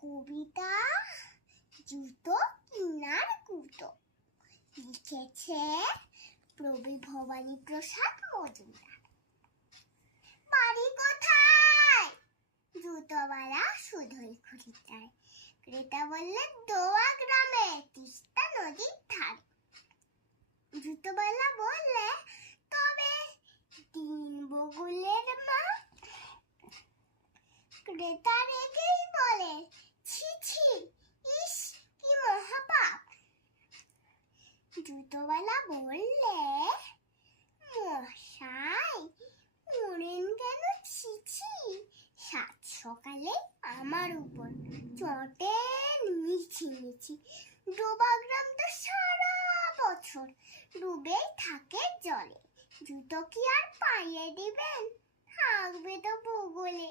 কবিতা জুতো কিনার কুতো, লিখেছে প্রবীর ভবানী প্রসাদ মজুমদার। বাড়ি কোথায়? জুতোওয়ালা শুধুই খুঁড়িটায়। ক্রেতা বললেন দোয়া গ্রামে, তিস্তা নদীর ধারে। জুতোওয়ালা বললে তবে দিন বগুলের মা। ক্রেতা রেগেই বলে ছি ছি, ইস কি মহাপাপ। জুতোওয়ালা বললে মশাই মরেন কেন ছি ছি, সাত সকালে আমার উপর চটেন মিছি মিছি। ডোবা গ্রাম তো সারা বছর ডুবেই থাকে জলে, জুতো কি আর পাইয়ে দিবেন, থাকবে তো ভূগোলে।